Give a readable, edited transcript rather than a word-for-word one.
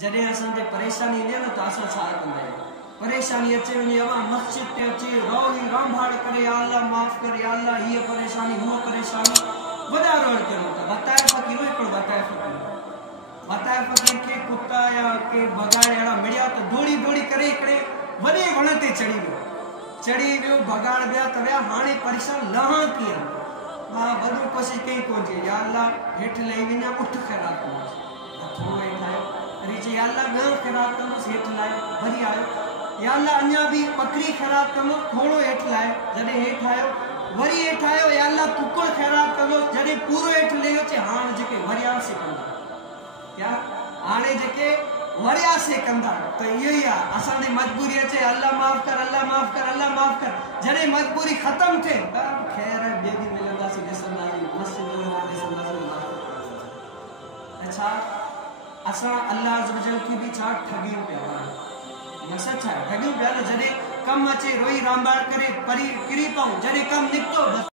जॾहिं असांखे परेशानी ईंदी आहे न त असां छा कंदा आहियूं, परेशानी अचे वञे अवां मस्जिद ते अचे रोई रांभाड़ करे या अल्लाह माफ़ कर या अल्लाह हीअ परेशानी हूअ परेशानी वॾा रोड कयूं था। बताए फ़कीर हिकिड़ो बताए फ़कीर के कुत्ता या के भगाड़ अहिड़ा मिलिया त दौड़ी दौड़ी करे हिकिड़े वॾे वण ते चढ़ी वियो भगाड़ विया त विया हाणे परेशान लहां कीअं। मां वॾो कोशिशि कई कोन्हे या अल्लाह हेठि लही वञा उठ ख़ैरात कंदुसि थोरो हेठि आयो वरी चई या अल्लाह ॿियो ख़ैरात कंदुसि हेठि लाहियो वरी आयो या अल्लाह अञा बि ॿकरी ख़ैरात कंदो थोरो हेठि लाहियो जॾहिं हेठि आयो वरी हेठि आयो या अल्लाह कुकुड़ ख़ैरात कंदो जॾहिं पूरो हेठि लहियो चई हाणे जेके वरियासीं कंदा या हाणे जेके वरियासीं कंदा त इहो ई आहे असांजी मजबूरी अचे अल्लाह माफ़ कर अल्लाह माफ़ कर अल्लाह माफ़ कर जॾहिं मजबूरी ख़तम थिए ख़ैर ॿिए ॾींहुं मिलंदासीं ॾिसंदासीं मस्जिद अच्छा असां अल्लाह अज़्ज़ खे बि छा ठगियूं पिया न सच आहे ठगियूं पिया न जॾहिं कमु अचे रोई रांभाड़ करे परी किरी पऊं जॾहिं कमु निकितो